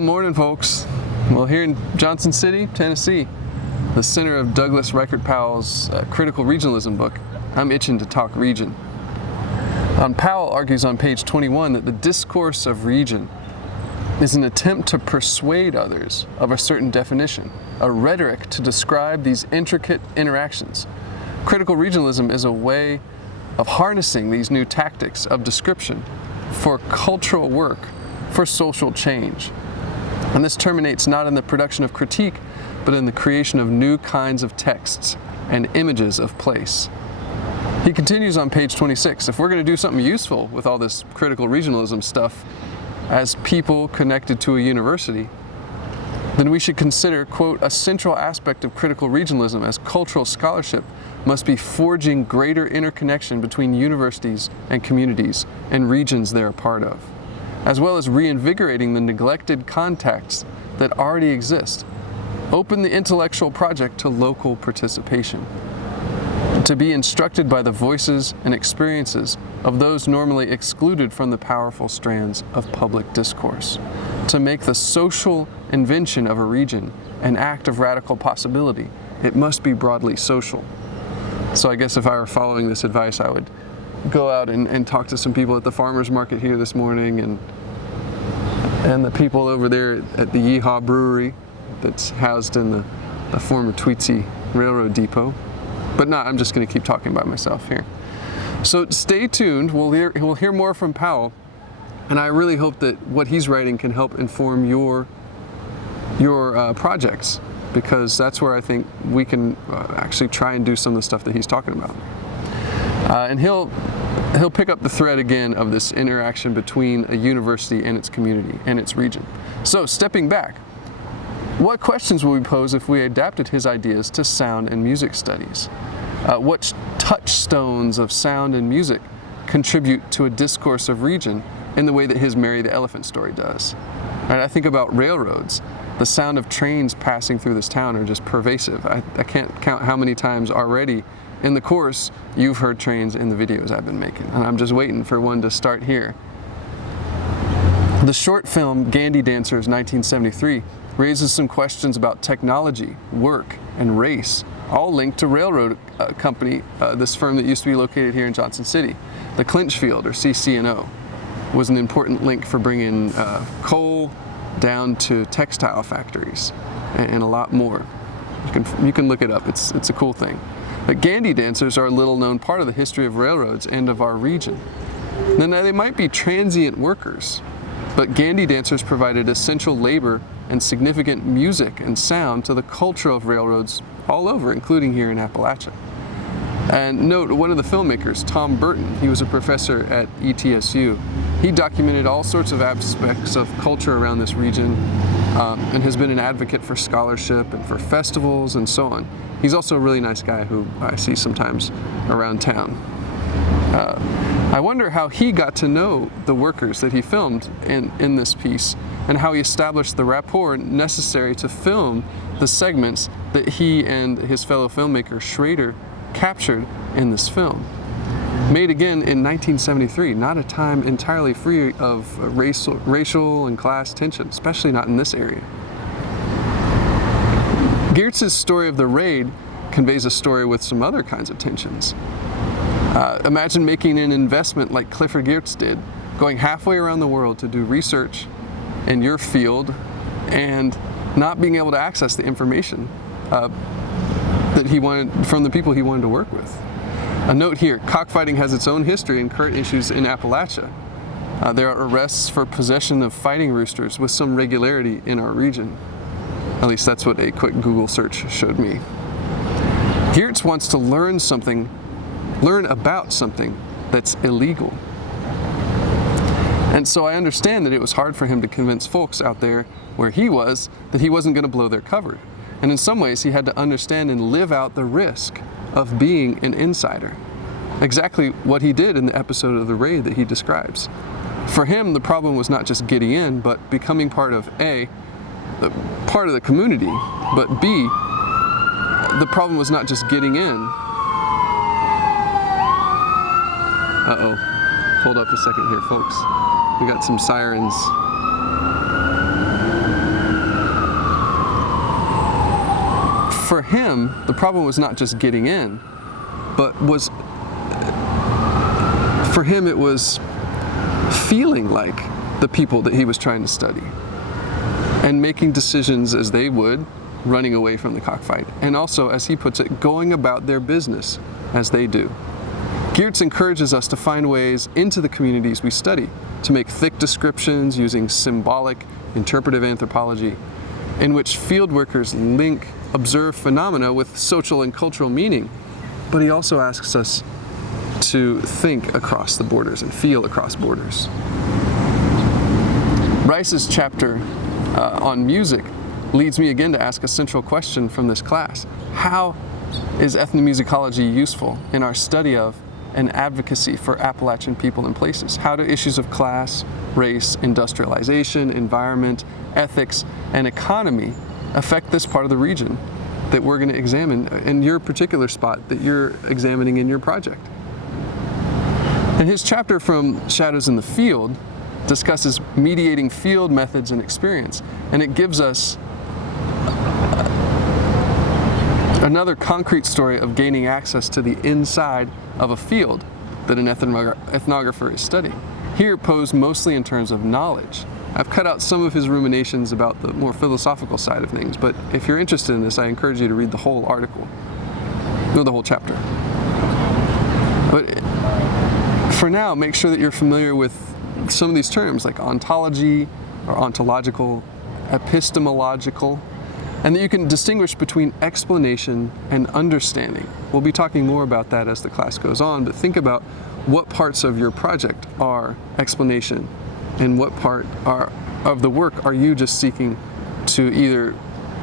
Well, morning, folks. Well, here in Johnson City, Tennessee, the center of Douglas Reichert Powell's critical regionalism book, I'm itching to talk region. Powell argues on page 21 that the discourse of region is an attempt to persuade others of a certain definition, a rhetoric to describe these intricate interactions. Critical regionalism is a way of harnessing these new tactics of description for cultural work, for social change. And this terminates not in the production of critique, but in the creation of new kinds of texts and images of place. He continues on page 26, if we're going to do something useful with all this critical regionalism stuff as people connected to a university, then we should consider, quote, a central aspect of critical regionalism as cultural scholarship must be forging greater interconnection between universities and communities and regions they're a part of, as well as reinvigorating the neglected contacts that already exist. Open the intellectual project to local participation, to be instructed by the voices and experiences of those normally excluded from the powerful strands of public discourse, to make the social invention of a region an act of radical possibility. It must be broadly social. So I guess if I were following this advice, I would go out and talk to some people at the farmers market here this morning and the people over there at the Yeehaw Brewery that's housed in the former Tweetsie Railroad Depot. But no, I'm just going to keep talking by myself here. So stay tuned. We'll hear more from Powell, and I really hope that what he's writing can help inform your projects, because that's where I think we can actually try and do some of the stuff that he's talking about. And he'll pick up the thread again of this interaction between a university and its community and its region. So stepping back, what questions would we pose if we adapted his ideas to sound and music studies? What touchstones of sound and music contribute to a discourse of region in the way that his Mary the Elephant story does? And I think about railroads. The sound of trains passing through this town are just pervasive. I can't count how many times already in the course you've heard trains in the videos I've been making, and I'm just waiting for one to start here. The short film Gandhi Dancers 1973 raises some questions about technology, work, and race, all linked to railroad company, this firm that used to be located here in Johnson City. The Clinchfield, or CC&O, was an important link for bringing coal down to textile factories and a lot more. You can look it up, it's a cool thing. But Gandhi Dancers are a little known part of the history of railroads and of our region. Now they might be transient workers, but Gandhi Dancers provided essential labor and significant music and sound to the culture of railroads all over, including here in Appalachia. And note, one of the filmmakers, Tom Burton, he was a professor at ETSU. He documented all sorts of aspects of culture around this region and has been an advocate for scholarship and for festivals and so on. He's also a really nice guy who I see sometimes around town. I wonder how he got to know the workers that he filmed in this piece, and how he established the rapport necessary to film the segments that he and his fellow filmmaker Schrader captured in this film. Made again in 1973, not a time entirely free of racial and class tension, especially not in this area. Geertz's story of the raid conveys a story with some other kinds of tensions. Imagine making an investment like Clifford Geertz did, going halfway around the world to do research in your field and not being able to access the information that he wanted from the people he wanted to work with. A note here, cockfighting has its own history and current issues in Appalachia. There are arrests for possession of fighting roosters with some regularity in our region. At least that's what a quick Google search showed me. Geertz wants to learn about something that's illegal. And so I understand that it was hard for him to convince folks out there where he was that he wasn't going to blow their cover. And in some ways he had to understand and live out the risk of being an insider. Exactly what he did in the episode of the raid that he describes. For him, the problem was not just getting in, but becoming part of part of the community, but B, the problem was not just getting in. Uh-oh, hold up a second here, folks. We got some sirens. for him, the problem was not just getting in, but for him it was feeling like the people that he was trying to study and making decisions as they would, running away from the cockfight, and also, as he puts it, going about their business as they do. Geertz encourages us to find ways into the communities we study, to make thick descriptions using symbolic, interpretive anthropology, in which field workers link observed phenomena with social and cultural meaning. But he also asks us to think across the borders and feel across borders. Rice's chapter on music leads me again to ask a central question from this class. How is ethnomusicology useful in our study of and advocacy for Appalachian people and places? How do issues of class, race, industrialization, environment, ethics, and economy affect this part of the region that we're going to examine in your particular spot that you're examining in your project? And his chapter from Shadows in the Field discusses mediating field methods and experience, and it gives us another concrete story of gaining access to the inside of a field that an ethnographer is studying. Here posed mostly in terms of knowledge. I've cut out some of his ruminations about the more philosophical side of things, but if you're interested in this, I encourage you to read the whole article, no, the whole chapter. But for now, make sure that you're familiar with some of these terms like ontology or ontological, epistemological, and that you can distinguish between explanation and understanding. We'll be talking more about that as the class goes on, but think about what parts of your project are explanation and what part of the work are you just seeking to either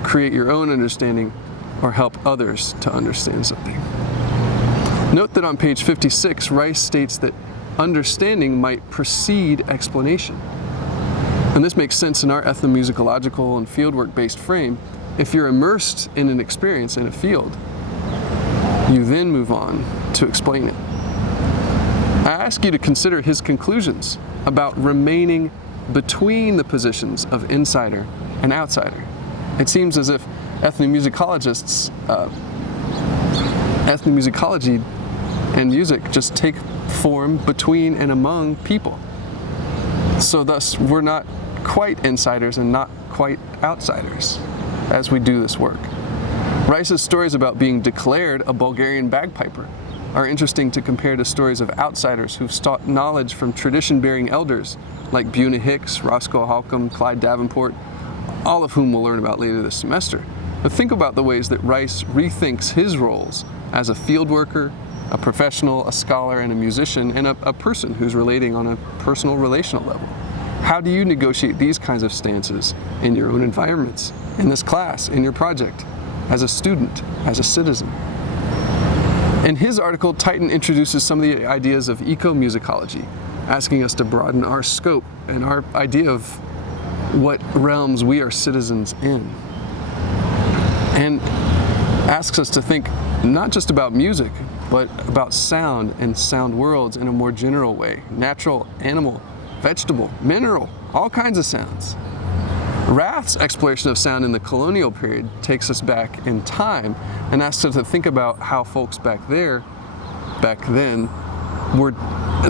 create your own understanding or help others to understand something. Note that on page 56, Rice states that understanding might precede explanation. And this makes sense in our ethnomusicological and fieldwork-based frame. If you're immersed in an experience in a field, you then move on to explain it. I ask you to consider his conclusions about remaining between the positions of insider and outsider. It seems as if ethnomusicology and music just take form between and among people. So thus, we're not quite insiders and not quite outsiders as we do this work. Rice's stories about being declared a Bulgarian bagpiper are interesting to compare to stories of outsiders who've sought knowledge from tradition-bearing elders like Buna Hicks, Roscoe Holcomb, Clyde Davenport, all of whom we'll learn about later this semester. But think about the ways that Rice rethinks his roles as a field worker, a professional, a scholar, and a musician, and a person who's relating on a personal relational level. How do you negotiate these kinds of stances in your own environments, in this class, in your project, as a student, as a citizen? In his article, Titan introduces some of the ideas of ecomusicology, asking us to broaden our scope and our idea of what realms we are citizens in. And asks us to think not just about music, but about sound and sound worlds in a more general way. Natural, animal, vegetable, mineral, all kinds of sounds. Rath's exploration of sound in the colonial period takes us back in time and asks us to think about how folks back then,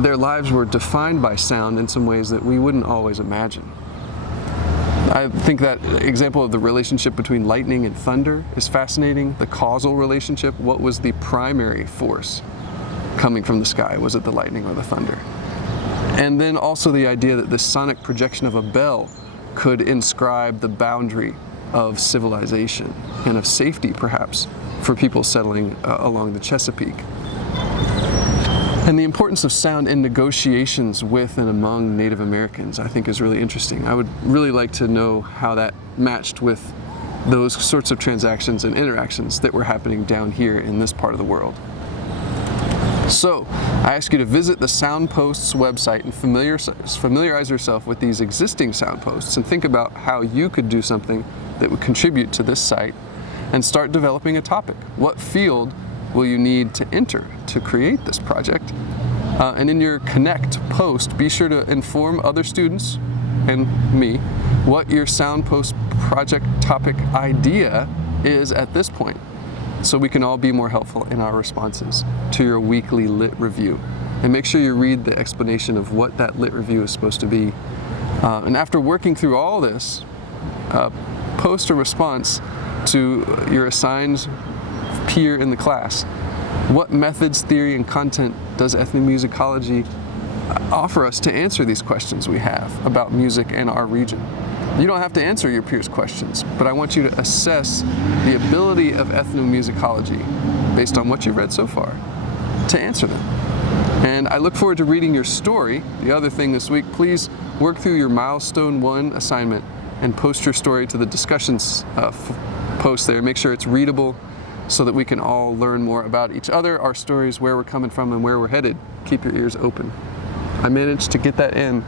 their lives were defined by sound in some ways that we wouldn't always imagine. I think that example of the relationship between lightning and thunder is fascinating. The causal relationship, what was the primary force coming from the sky? Was it the lightning or the thunder? And then also the idea that the sonic projection of a bell could inscribe the boundary of civilization and of safety, perhaps, for people settling along the Chesapeake. And the importance of sound in negotiations with and among Native Americans, I think, is really interesting. I would really like to know how that matched with those sorts of transactions and interactions that were happening down here in this part of the world. So, I ask you to visit the Soundposts website and familiarize yourself with these existing Soundposts and think about how you could do something that would contribute to this site and start developing a topic. What field will you need to enter to create this project? And in your Connect post, be sure to inform other students and me what your Soundpost project topic idea is at this point. so we can all be more helpful in our responses to your weekly lit review. And make sure you read the explanation of what that lit review is supposed to be. And after working through all this, post a response to your assigned peer in the class. What methods, theory, and content does ethnomusicology offer us to answer these questions we have about music and our region? You don't have to answer your peers' questions, but I want you to assess the ability of ethnomusicology, based on what you've read so far, to answer them. And I look forward to reading your story. The other thing this week, please work through your milestone 1 assignment and post your story to the discussions post there. Make sure it's readable so that we can all learn more about each other, our stories, where we're coming from, and where we're headed. Keep your ears open. I managed to get that in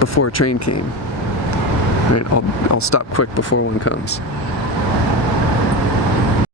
before a train came. Right, I'll stop quick before one comes.